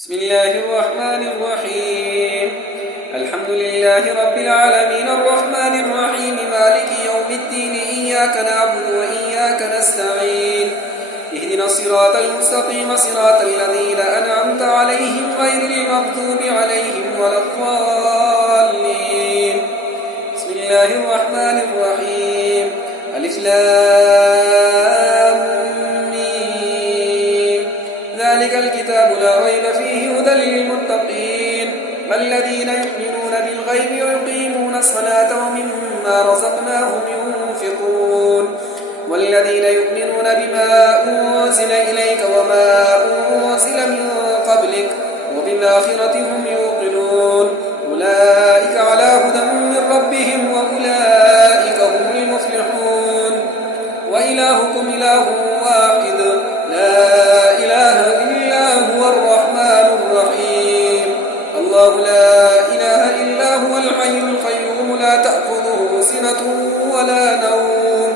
بسم الله الرحمن الرحيم. الحمد لله رب العالمين الرحمن الرحيم مالك يوم الدين إياك نعبد وإياك نستعين اهدنا الصراط المستقيم صراط الذين أنعمت عليهم غير المغضوب عليهم ولا الضالين. بسم الله الرحمن الرحيم. ألف لام ميم. ذلك الكتاب لا ريب فيه هدى للمتقين الذين يؤمنون بالغيب ويقيمون الصلاة ومما رزقناهم ينفقون والذين يؤمنون بما أنزل إليك وما أنزل من قبلك وبالآخرة هم يوقنون أولئك على هدى من ربهم وأولئك هم المفلحون. وإلهكم إله واحد لا إله إلا هو الرحمن الرحيم. الله لا إله إلا هو الحي القيوم لا تأخذه سنة ولا نوم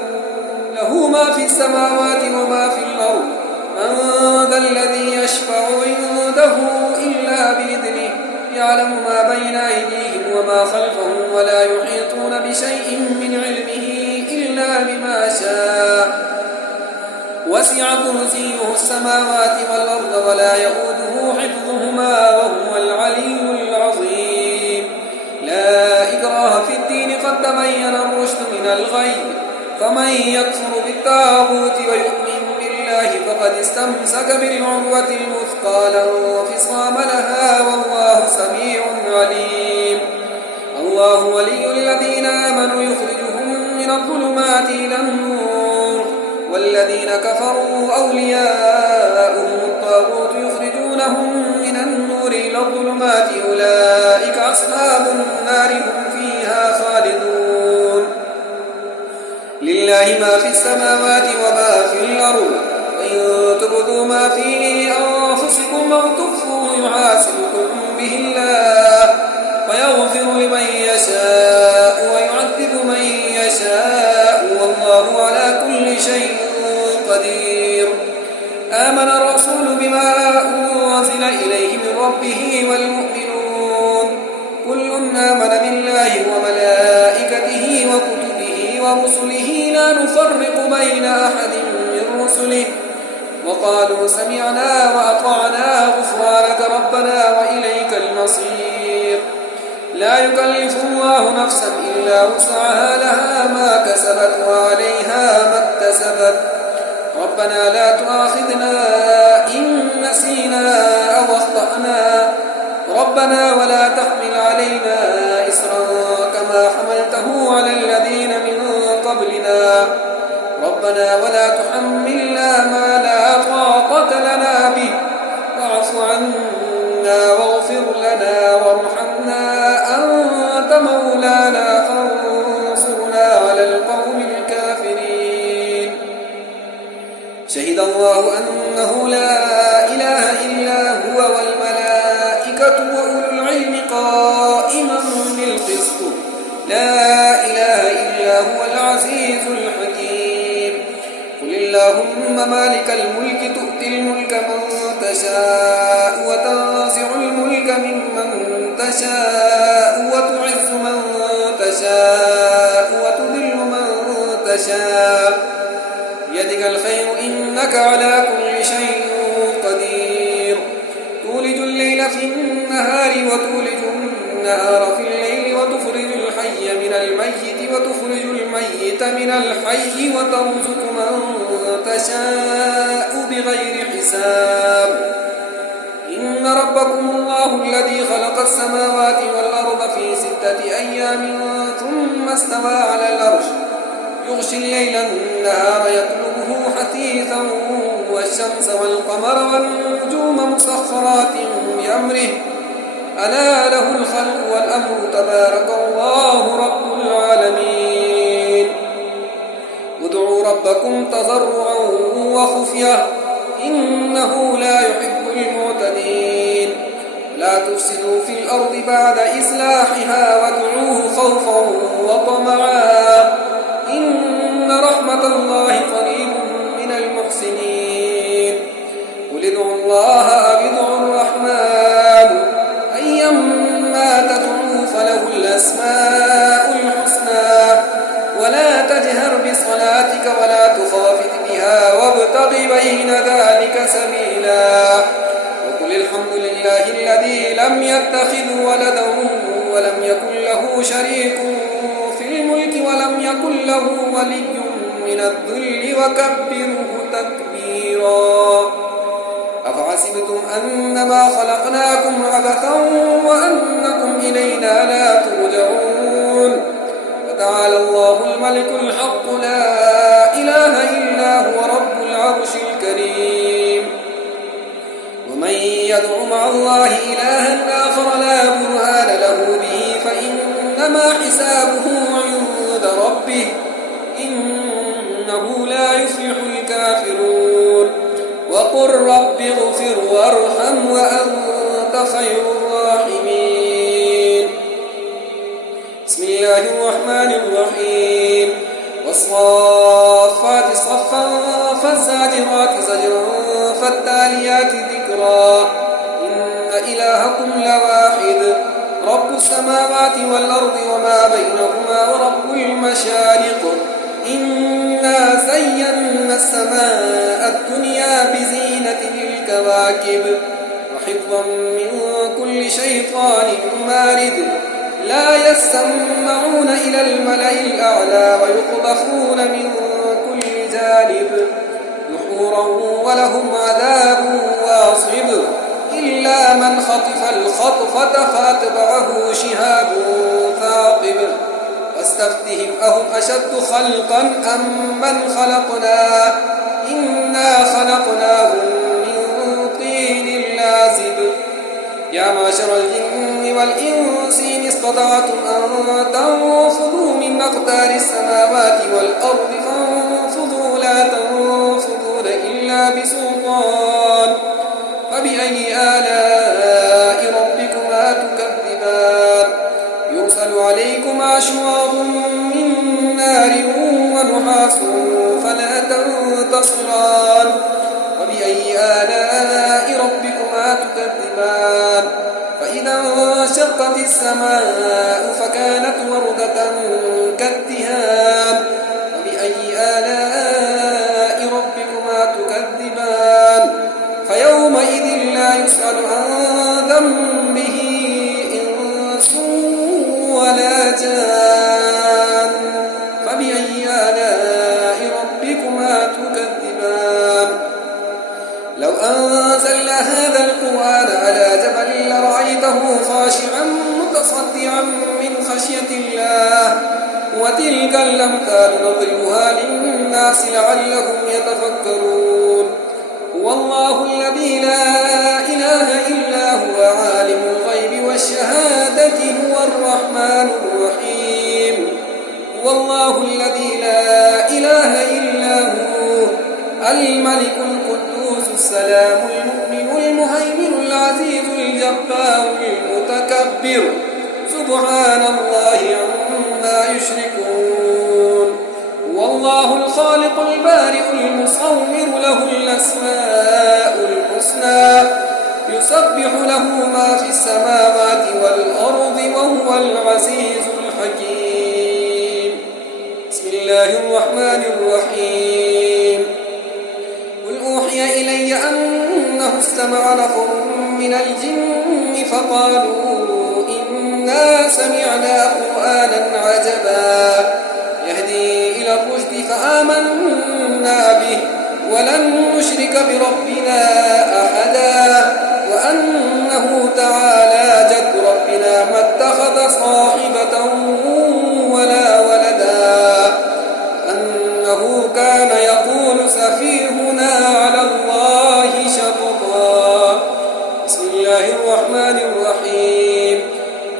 له ما في السماوات وما في الأرض. من ذا الذي يشفع عنده إلا بإذنه يعلم ما بين أيديهم وما خلفهم ولا يحيطون بشيء من علمه إلا بما شاء وسع كرسيه السماوات والأرض ولا يؤوده حفظهما وهو العلي العظيم. لا إكراه في الدين قد تبين الرشد من الغي فمن يكفر بالطاغوت ويؤمن بالله فقد استمسك بالعروة الوثقى لا انفصام لها والله سميع عليم. الله ولي الذين آمنوا يخرجهم من الظلمات إلى النور والذين كفروا أولياؤهم الطاغوت يخرجونهم من النور إلى الظلمات أولئك أصحاب النار هم فيها خالدون. لله ما في السماوات وما في الأرض وإن تبدوا ما في أنفسكم أو تخفوه يحاسبكم به الله ويغفر لمن يشاء ويعذب من يشاء والله على كل شيء قدير. آمن الرسول بما أنزل إليه من ربه والمؤمنون كل آمن بالله وملائكته وكتبه ورسله لا نفرق بين أحد من رسله وقالوا سمعنا وأطعنا غفرانك ربنا وإليك المصير. لا يكلف الله نفسا إلا وسعها لها ما كسبت وعليها ما اكتسبت ربنا لا تؤاخذنا إن نسينا أو أخطأنا ربنا ولا تحمل علينا إصرا كما حملته على الذين من قبلنا ربنا ولا تحملنا ما لا طاقة لنا به واعف عنا واغفر لنا وارحمنا أنت مولانا فانصرنا على القوم الكافرين. شهد الله أنه لا إله إلا هو والملائكة وأولو العلم قائما بالقسط لا إله إلا هو العزيز الحكيم. قل اللهم مالك الملك تؤتي الملك من تشاء وتنزع الملك ممن تشاء وتعز من تشاء وتذل من تشاء بيدك الخير إنك على كل شيء قدير. تولج الليل في النهار وتولج النهار في الليل وتخرج الحي من الميت وتخرج الميت من الحي وترزق من تشاء بغير حساب. إن ربكم الله الذي خلق السماوات والأرض في 6 أيام ثم استوى على العرش يغشي الليل النهار يطلبه حثيثا والشمس والقمر والنجوم مسخرات بأمره ألا له الخلق والأمر تبارك الله رب العالمين. ادعوا ربكم تضرعا وخفية إنه لا يحب المعتدين. لا تفسدوا في الأرض بعد إصلاحها وادعوه خوفا وطمعا إن رحمة الله قريب من المحسنين. قل ادعوا الله أو ادعوا الرحمن الذي لم يتخذ ولدا ولم يكن له شريك في الملك ولم يكن له ولي من الذل وكبره تكبيرا أفحسبتم أنما خلقناكم عبثا وأنكم إلينا لا ترجعون وتعالى الله الملك الحق لا إله إلا هو رب العرش الكريم ومن يدع مع الله إلها آخر لا برهان له به فإنما حسابه عند ربه إنه لا يفلح الكافرون وقل رب اغفر وارحم وأنت خير الراحمين بسم الله الرحمن الرحيم والصافات صفا فالزاجرات زجرا فالتاليات ذكرا إن إلهكم لواحد رب السماوات والأرض وما بينهما ورب المشارق إنا زينا السماء الدنيا بزينة الكواكب وحفظا من كل شيطان مارد لا يسمعون إلى الملأ الأعلى ويقذفون من كل جانب دحورا ولهم عذاب واصب إلا من خطف الخطفة فأتبعه شهاب ثاقب واستفتهم أهم أشد خلقا أم من خلقنا إنا خلقناهم من طين لازب يا معشر الجن والإنس إن استطعتم أن تنفذوا من أقدار السماوات والأرض فانفذوا لا تنفذون إلا بسلطان فبأي آلاء ربكما تكذبان يرسل عليكما شواظ من نار ونحاس فلا تنتصران وبأي آلاء ربكما تكذبان فإذا انشقت السماء فكانت وردة كالدهان وبأي آلاء ربكما تكذبان فيومئذ لا يسأل عن ذنبه إنس ولا جان فبأي آلاء ربكما تكذبان لو أنزلنا هذا القرآن على جبل لرأيته خاشعا متصدعا من خشية الله وتلك الأمثال نضربها للناس لعلهم يتفكرون هو الله الذي لا إله إلا هو عالم الغيب والشهادة هو الرحمن الرحيم هو الله الذي لا إله إلا هو الملك القدوس السلام المؤمن المهيمن العزيز الجبار المتكبر سبحان الله عما يشركون هو الله الخالق البارئ المصور له الأسماء الحسنى يسبح له ما في السماوات والأرض وهو العزيز الحكيم بسم الله الرحمن الرحيم قل أوحي إلي أنه استمع نفر من الجن فقالوا إنا سمعنا قرآنا عجبا يهدي إلى الرشد فآمنا به ولن نشرك بربنا أحدا وأنه تعالى جد ربنا ما اتخذ صاحبة ولا ولدا أنه كان يقول سفيهنا على الله شططا بسم الله الرحمن الرحيم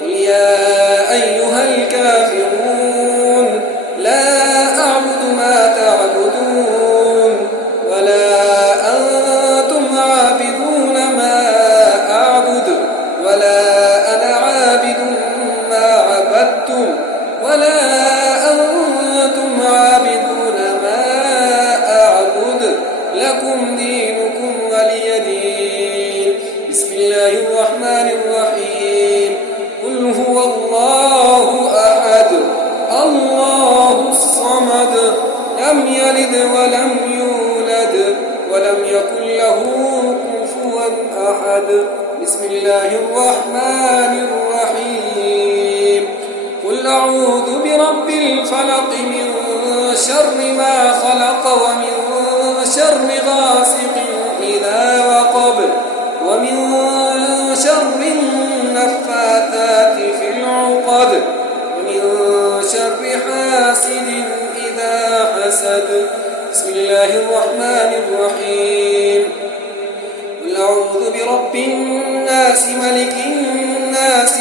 قل يا أيها الكافرون لا أعبد ما تعبدون ولا أنتم عابدون ما أعبد ولا أنا عابد ما عبدتم ولا أنتم عابدون ما أعبد لكم دينكم ولي دين بسم الله الرحمن الرحيم قل هو الله أحد الله الصمد لم يلد ولم يولد ولم يكن له كفوا أحد بسم الله الرحمن الرحيم قل أعوذ برب الفلق من شر ما خلق ومن شر غاسق إذا وقب ومن شر النفاثات في العقد ومن شر حاسد إذا حسد بسم الله الرحمن الرحيم قل أعوذ برب الناس ملك الناس